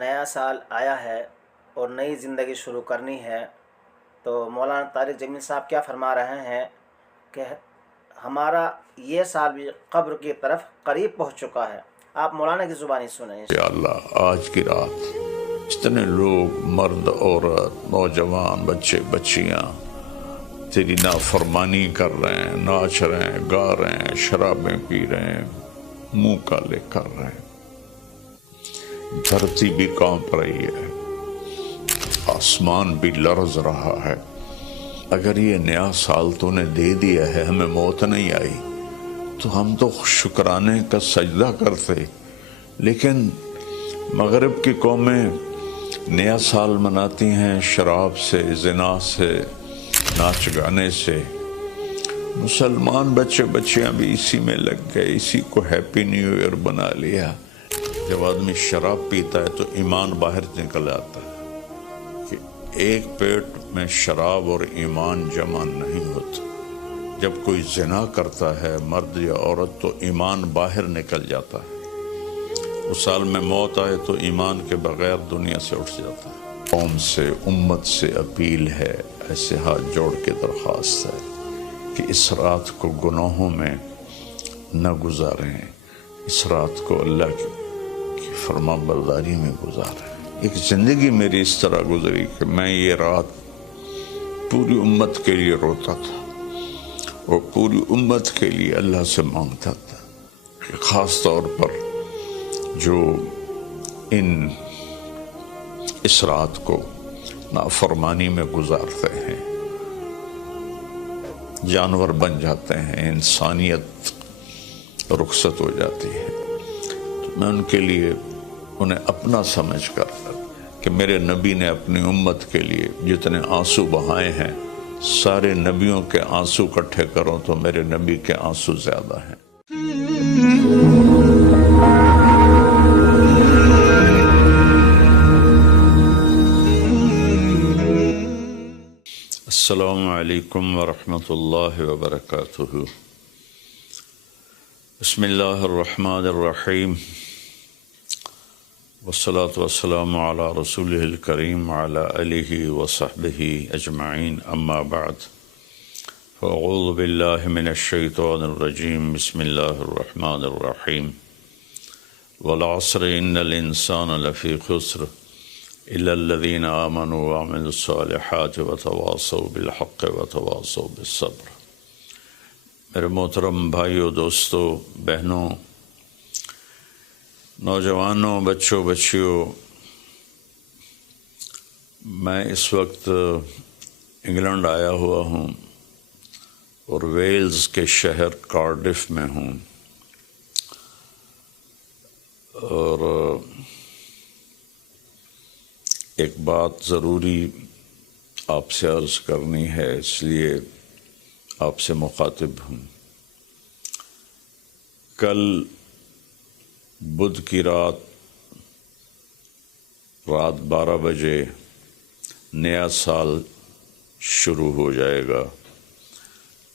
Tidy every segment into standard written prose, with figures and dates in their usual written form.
نیا سال آیا ہے اور نئی زندگی شروع کرنی ہے تو مولانا طارق جمیل صاحب کیا فرما رہے ہیں کہ ہمارا یہ سال بھی قبر کی طرف قریب پہنچ چکا ہے. آپ مولانا کی زبانی سنیں. یا اللہ آج کی رات جتنے لوگ مرد عورت نوجوان بچے بچیاں تیری نافرمانی کر رہے ہیں، ناچ رہے ہیں، گا رہے ہیں، شرابیں پی رہے ہیں، منہ کالے کر رہے ہیں، دھرتی بھی کانپ رہی ہے، آسمان بھی لرز رہا ہے. اگر یہ نیا سال تو نے دے دیا ہے، ہمیں موت نہیں آئی تو ہم تو شکرانے کا سجدہ کرتے. لیکن مغرب کی قومیں نیا سال مناتی ہیں شراب سے، زنا سے، ناچ گانے سے. مسلمان بچے بچیاں بھی اسی میں لگ گئے، اسی کو ہیپی نیو ایئر بنا لیا. جب آدمی شراب پیتا ہے تو ایمان باہر نکل آتا ہے کہ ایک پیٹ میں شراب اور ایمان جمع نہیں ہوتا. جب کوئی زنا کرتا ہے مرد یا عورت تو ایمان باہر نکل جاتا ہے. اس سال میں موت آئے تو ایمان کے بغیر دنیا سے اٹھ جاتا ہے. قوم سے امت سے اپیل ہے، ایسے ہاتھ جوڑ کے درخواست ہے کہ اس رات کو گناہوں میں نہ گزاریں، اس رات کو اللہ کی فرما برداری میں گزاریں. ایک زندگی میری اس طرح گزری کہ میں یہ رات پوری امت کے لیے روتا تھا اور پوری امت کے لیے اللہ سے مانگتا تھا کہ خاص طور پر جو اس رات کو نافرمانی میں گزارتے ہیں، جانور بن جاتے ہیں، انسانیت رخصت ہو جاتی ہے. تو میں ان کے لیے انہیں اپنا سمجھ کر کہ میرے نبی نے اپنی امت کے لیے جتنے آنسو بہائے ہیں، سارے نبیوں کے آنسو اکٹھے کرو تو میرے نبی کے آنسو زیادہ ہیں. السلام علیکم ورحمۃ اللہ وبرکاتہ. بسم اللہ الرحمن الرحیم والصلاة والسلام علی رسولہ الکریم وعلی آلہ وصحبہ اجمعین. اما بعد فاعوذ باللہ من الشیطان الرجیم. بسم اللہ الرحمن الرحیم. والعصر ان الانسان لفی خسر الا الذین آمنوا وعملوا الصالحات وتواصوا بالحق وتواصوا بالصبر. میرے محترم بھائیوں، دوستوں، بہنوں، نوجوانوں، بچوں، بچیوں، میں اس وقت انگلینڈ آیا ہوا ہوں اور ویلز کے شہر کارڈف میں ہوں. اور ایک بات ضروری آپ سے عرض کرنی ہے، اس لیے آپ سے مخاطب ہوں. کل بدھ کی رات 12 بجے نیا سال شروع ہو جائے گا،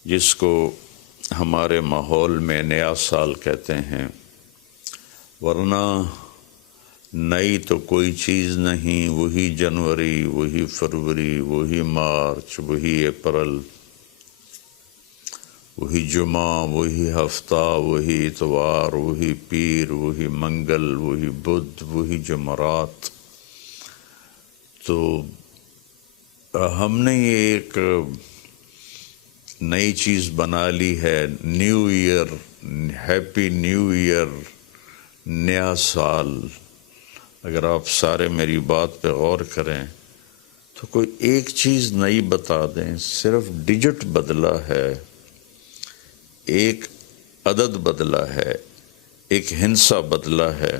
جس کو ہمارے ماحول میں نیا سال کہتے ہیں. ورنہ نئی تو کوئی چیز نہیں، وہی جنوری، وہی فروری، وہی مارچ، وہی اپریل، وہی جمعہ، وہی ہفتہ، وہی اتوار، وہی پیر، وہی منگل، وہی بدھ، وہی جمعرات. تو ہم نے یہ ایک نئی چیز بنا لی ہے، new year, happy new year, نیا سال. اگر آپ سارے میری بات پہ غور کریں تو کوئی ایک چیز نئی بتا دیں. صرف ڈیجٹ بدلا ہے، ایک عدد بدلا ہے، ایک ہندسہ بدلا ہے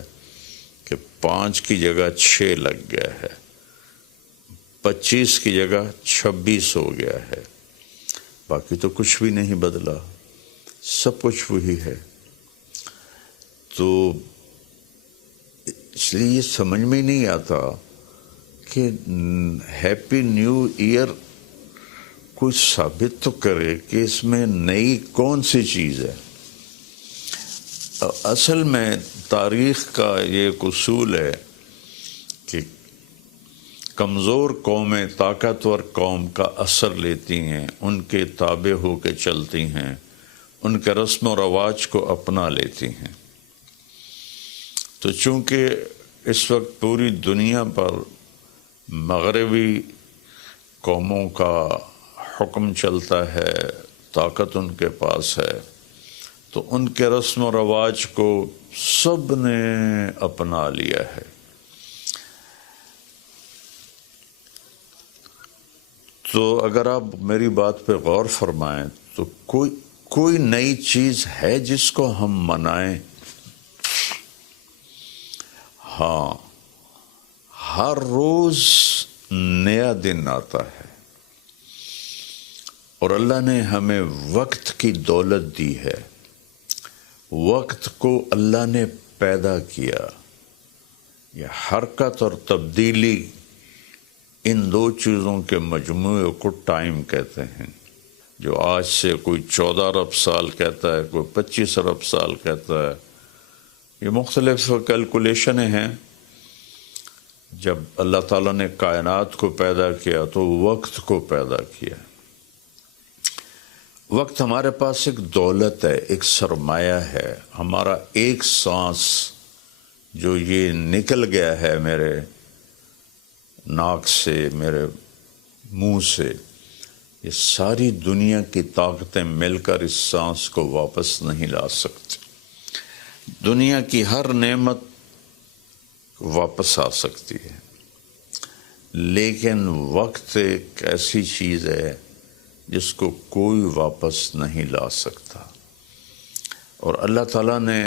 کہ 5 کی جگہ 6 لگ گیا ہے، 25 کی جگہ 26 ہو گیا ہے. باقی تو کچھ بھی نہیں بدلا، سب کچھ وہی ہے. تو اس لیے یہ سمجھ میں نہیں آتا کہ ہیپی نیو ایئر کچھ ثابت تو کرے کہ اس میں نئی کون سی چیز ہے. اصل میں تاریخ کا یہ ایک اصول ہے کہ کمزور قومیں طاقتور قوم کا اثر لیتی ہیں، ان کے تابع ہو کے چلتی ہیں، ان کے رسم و رواج کو اپنا لیتی ہیں۔ تو چونکہ اس وقت پوری دنیا پر مغربی قوموں کا حکم چلتا ہے، طاقت ان کے پاس ہے، تو ان کے رسم و رواج کو سب نے اپنا لیا ہے۔ تو اگر آپ میری بات پہ غور فرمائیں تو کوئی نئی چیز ہے جس کو ہم منائیں؟ ہاں، ہر روز نیا دن آتا ہے، اور اللہ نے ہمیں وقت کی دولت دی ہے۔ وقت کو اللہ نے پیدا کیا۔ یہ حرکت اور تبدیلی، ان دو چیزوں کے مجموعے کو ٹائم کہتے ہیں۔ جو آج سے کوئی 14 ارب سال کہتا ہے، کوئی 25 ارب سال کہتا ہے، یہ مختلف کیلکولیشنیں ہیں۔ جب اللہ تعالیٰ نے کائنات کو پیدا کیا تو وقت کو پیدا کیا۔ وقت ہمارے پاس ایک دولت ہے، ایک سرمایہ ہے۔ ہمارا ایک سانس جو یہ نکل گیا ہے میرے ناک سے، میرے منہ سے، یہ ساری دنیا کی طاقتیں مل کر اس سانس کو واپس نہیں لا سکتی۔ دنیا کی ہر نعمت واپس آ سکتی ہے، لیکن وقت ایک ایسی چیز ہے جس کو کوئی واپس نہیں لا سکتا۔ اور اللہ تعالیٰ نے،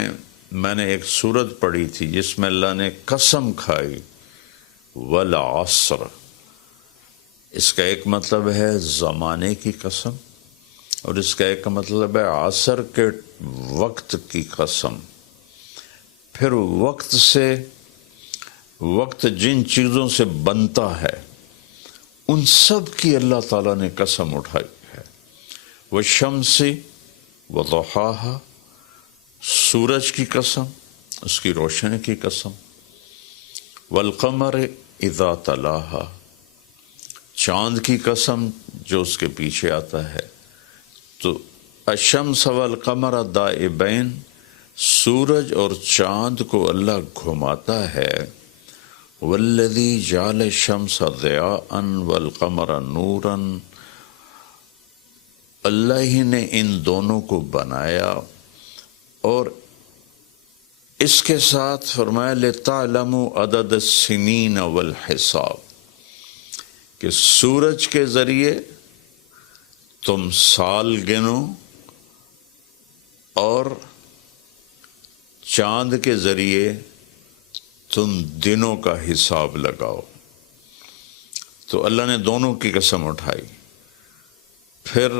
میں نے ایک سورت پڑھی تھی جس میں اللہ نے قسم کھائی، والعصر۔ اس کا ایک مطلب ہے زمانے کی قسم، اور اس کا ایک مطلب ہے عصر کے وقت کی قسم۔ پھر وقت جن چیزوں سے بنتا ہے ان سب کی اللہ تعالیٰ نے قسم اٹھائی ہے۔ والشمس وضحاها، سورج کی قسم، اس کی روشنی کی قسم۔ والقمر اذا تلاها، چاند کی قسم جو اس کے پیچھے آتا ہے۔ تو الشمس والقمر دائبین، سورج اور چاند کو اللہ گھماتا ہے۔ والذی جعل الشمس ضیاء والقمر نورا، اللہ ہی نے ان دونوں کو بنایا، اور اس کے ساتھ فرمایا لِتَعْلَمُوا عَدَدَ السِّنِينَ وَالْحِسَابَ، کہ سورج کے ذریعے تم سال گنو اور چاند کے ذریعے تم دنوں کا حساب لگاؤ۔ تو اللہ نے دونوں کی قسم اٹھائی۔ پھر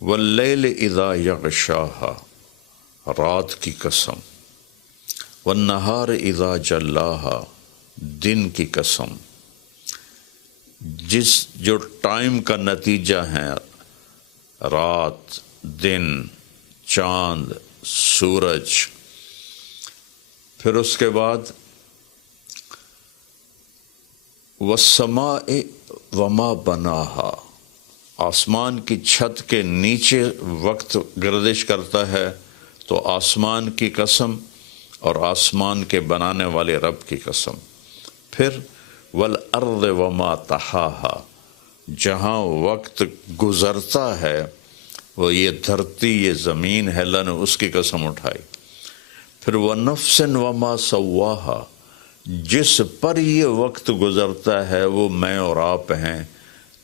واللیل اذا یغشاها، رات کی قسم۔ والنہار اذا جلاها، دن کی قسم۔ جو ٹائم کا نتیجہ ہے، رات، دن، چاند، سورج۔ پھر اس کے بعد والسماء وما بناها، آسمان کی چھت کے نیچے وقت گردش کرتا ہے، تو آسمان کی قسم اور آسمان کے بنانے والے رب کی قسم۔ پھر والارض وما طحاها، جہاں وقت گزرتا ہے وہ یہ دھرتی، یہ زمین ہے، اللہ نے اس کی قسم اٹھائی۔ پھر وَنَفْسٍ وَمَا سَوَّاهَا، جس پر یہ وقت گزرتا ہے وہ میں اور آپ ہیں۔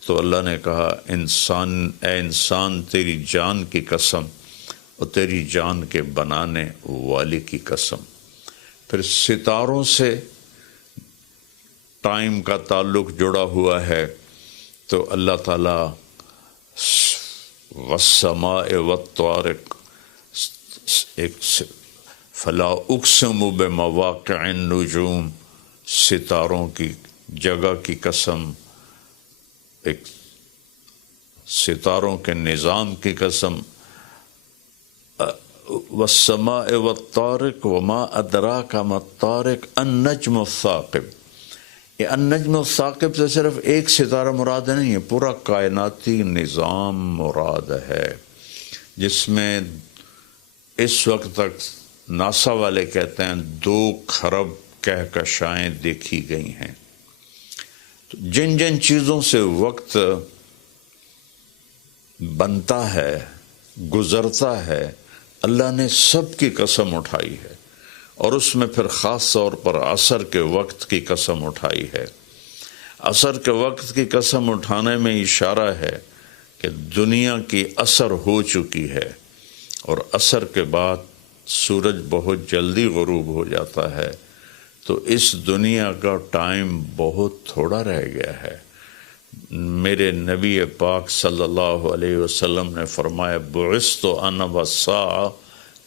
تو اللہ نے کہا اے انسان تیری جان کی قسم اور تیری جان کے بنانے والے کی قسم۔ پھر ستاروں سے ٹائم کا تعلق جڑا ہوا ہے، تو اللہ تعالیٰ والسماء والطارق، ایک فلا اقسم بمواقع النجوم، ستاروں کی جگہ کی قسم، ایک ستاروں کے نظام کی قسم۔ والسماء والطارق وما ادراک ما الطارق النجم الثاقب. یہ النجم الثاقب سے صرف ایک ستارہ مراد نہیں ہے، پورا کائناتی نظام مراد ہے، جس میں اس وقت تک ناسا والے کہتے ہیں 2 کھرب کہکشائیں دیکھی گئی ہیں. تو جن جن چیزوں سے وقت بنتا ہے، گزرتا ہے، اللہ نے سب کی قسم اٹھائی ہے، اور اس میں پھر خاص طور پر عصر کے وقت کی قسم اٹھائی ہے. عصر کے وقت کی قسم اٹھانے میں اشارہ ہے کہ دنیا کی عصر ہو چکی ہے، اور عصر کے بعد سورج بہت جلدی غروب ہو جاتا ہے، تو اس دنیا کا ٹائم بہت تھوڑا رہ گیا ہے. میرے نبی پاک صلی اللہ علیہ وسلم نے فرمایا بعثت انا والساعہ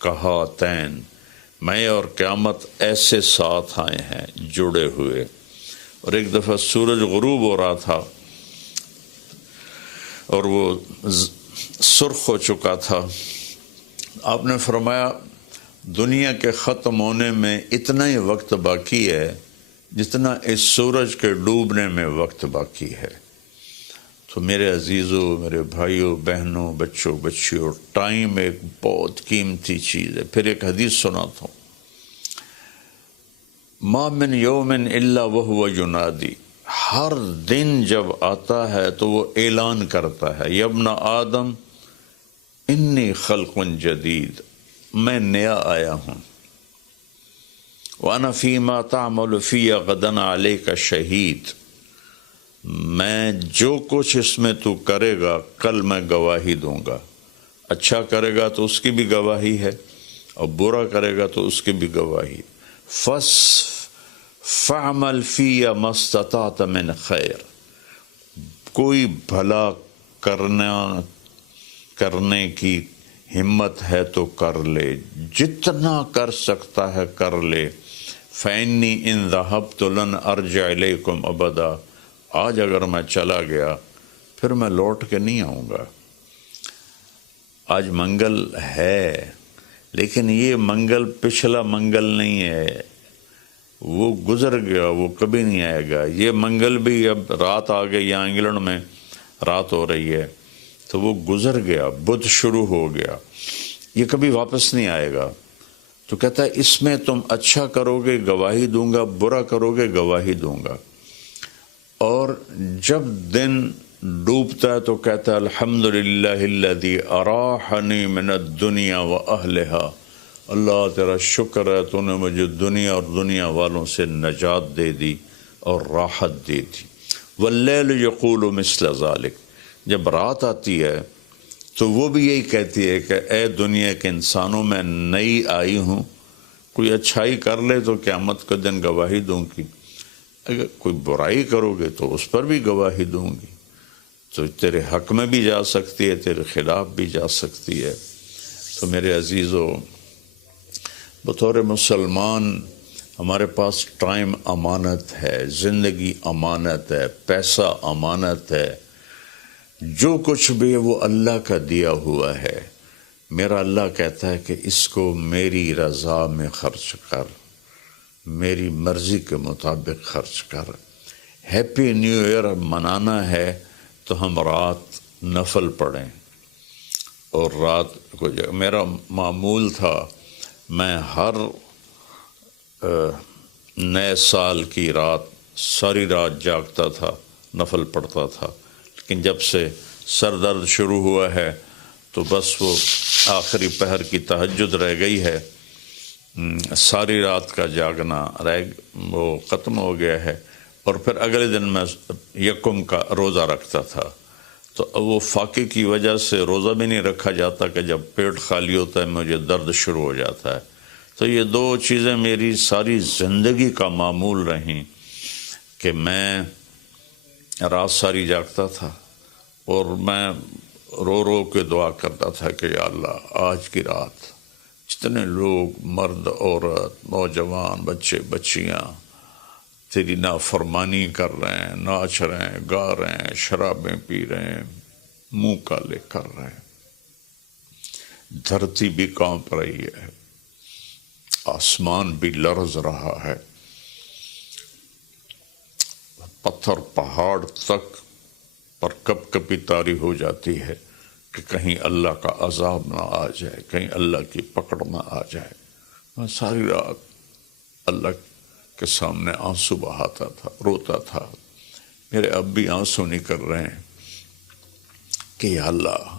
کہاتین، میں اور قیامت ایسے ساتھ آئے ہیں جڑے ہوئے. اور ایک دفعہ سورج غروب ہو رہا تھا اور وہ سرخ ہو چکا تھا. آپ نے فرمایا دنیا کے ختم ہونے میں اتنا ہی وقت باقی ہے جتنا اس سورج کے ڈوبنے میں وقت باقی ہے. تو میرے عزیزوں، میرے بھائیوں، بہنوں، بچوں، بچیوں، ٹائم ایک بہت قیمتی چیز ہے. پھر ایک حدیث سناتا ہوں، ما من یوم الا وهو ینادی، ہر دن جب آتا ہے تو وہ اعلان کرتا ہے، یا ابن آدم انی خلق جدید، میں نیا آیا ہوں. وانا فیما تعمل فی غدا علیک شہید، میں جو کچھ اس میں تو کرے گا کل میں گواہی دوں گا. اچھا کرے گا تو اس کی بھی گواہی ہے، اور برا کرے گا تو اس کی بھی گواہی. فعمل فی ما استطعت من خیر، کوئی بھلا کرنے کی ہمت ہے تو کر لے، جتنا کر سکتا ہے کر لے. فإنی ان ذهبت لن ارجع الیکم ابدا، آج اگر میں چلا گیا پھر میں لوٹ کے نہیں آؤں گا. آج منگل ہے، لیکن یہ منگل پچھلا منگل نہیں ہے، وہ گزر گیا، وہ کبھی نہیں آئے گا. یہ منگل بھی اب رات آ گئی، یہاں انگلینڈ میں رات ہو رہی ہے، تو وہ گزر گیا، بدھ شروع ہو گیا، یہ کبھی واپس نہیں آئے گا. تو کہتا ہے اس میں تم اچھا کرو گے گواہی دوں گا، برا کرو گے گواہی دوں گا. اور جب دن ڈوبتا ہے تو کہتا ہے الحمدللہ الذی اراحنی من الدنیا واہلہا، اللہ تیرا شکر ہے تو نے مجھے دنیا اور دنیا والوں سے نجات دے دی اور راحت دے دی. واللیل یقول مثل ذلک، جب رات آتی ہے تو وہ بھی یہی کہتی ہے کہ اے دنیا کے انسانوں میں نئی آئی ہوں، کوئی اچھائی کر لے تو قیامت کا دن گواہی دوں گی، اگر کوئی برائی کرو گے تو اس پر بھی گواہی دوں گی. تو تیرے حق میں بھی جا سکتی ہے، تیرے خلاف بھی جا سکتی ہے. تو میرے عزیزو، بطور مسلمان ہمارے پاس ٹائم امانت ہے، زندگی امانت ہے، پیسہ امانت ہے، جو کچھ بھی ہے وہ اللہ کا دیا ہوا ہے. میرا اللہ کہتا ہے کہ اس کو میری رضا میں خرچ کر، میری مرضی کے مطابق خرچ کر. ہیپی نیو ایئر منانا ہے تو ہم رات نفل پڑھیں. اور رات کو میرا معمول تھا، میں ہر نئے سال کی رات ساری رات جاگتا تھا، نفل پڑھتا تھا. لیکن جب سے سر درد شروع ہوا ہے تو بس وہ آخری پہر کی تہجد رہ گئی ہے، ساری رات کا جاگنا وہ ختم ہو گیا ہے. اور پھر اگلے دن میں یکم کا روزہ رکھتا تھا، تو وہ فاقے کی وجہ سے روزہ بھی نہیں رکھا جاتا کہ جب پیٹ خالی ہوتا ہے مجھے درد شروع ہو جاتا ہے. تو یہ دو چیزیں میری ساری زندگی کا معمول رہیں کہ میں رات ساری جاگتا تھا اور میں رو رو کے دعا کرتا تھا کہ یا اللہ آج کی رات جتنے لوگ مرد عورت نوجوان بچے بچیاں تیری نافرمانی کر رہے ہیں، ناچ رہے ہیں، گا رہے ہیں، شرابیں پی رہے ہیں، منہ کالے کر رہے ہیں، دھرتی بھی کانپ رہی ہے، آسمان بھی لرز رہا ہے، پتھر پہاڑ تک پر کب کبھی طاری ہو جاتی ہے کہ کہیں اللہ کا عذاب نہ آ جائے، کہیں اللہ کی پکڑ نہ آ جائے۔ میں ساری رات اللہ کے سامنے آنسو بہاتا تھا، روتا تھا۔ میرے اب بھی آنسو نکل رہے ہیں کہ یا اللہ،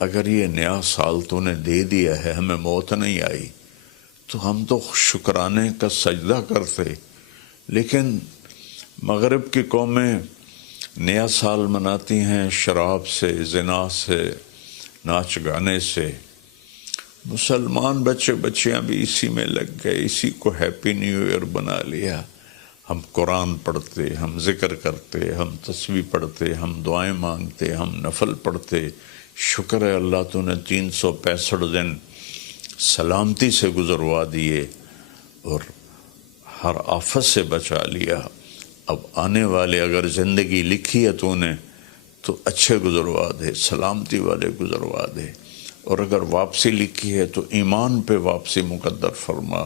اگر یہ نیا سال تو نے دے دیا ہے، ہمیں موت نہیں آئی، تو ہم تو شکرانے کا سجدہ کرتے، لیکن مغرب کی قومیں نیا سال مناتی ہیں شراب سے، زنا سے، ناچ گانے سے۔ مسلمان بچے بچیاں بھی اسی میں لگ گئے، اسی کو ہیپی نیو ایئر بنا لیا۔ ہم قرآن پڑھتے، ہم ذکر کرتے، ہم تسبیح پڑھتے، ہم دعائیں مانگتے، ہم نفل پڑھتے۔ شکر ہے اللہ تو نے 365 دن سلامتی سے گزروا دیے اور ہر آفت سے بچا لیا۔ اب آنے والے اگر زندگی لکھی ہے تو نے تو اچھے گزروا دے، سلامتی والے گزروا دے، اور اگر واپسی لکھی ہے تو ایمان پہ واپسی مقدر فرما۔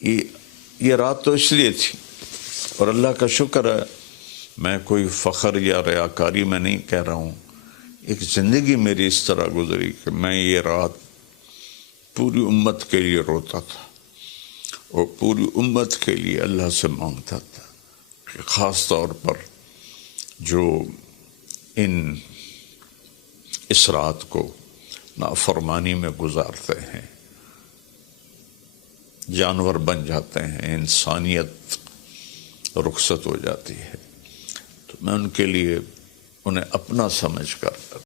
یہ رات تو اس لیے تھی، اور اللہ کا شکر ہے، میں کوئی فخر یا ریاکاری میں نہیں کہہ رہا ہوں، ایک زندگی میری اس طرح گزری کہ میں یہ رات پوری امت کے لیے روتا تھا اور پوری امت کے لیے اللہ سے مانگتا تھا کہ خاص طور پر جو اس رات کو نافرمانی میں گزارتے ہیں، جانور بن جاتے ہیں، انسانیت رخصت ہو جاتی ہے، تو میں ان کے لیے انہیں اپنا سمجھ کر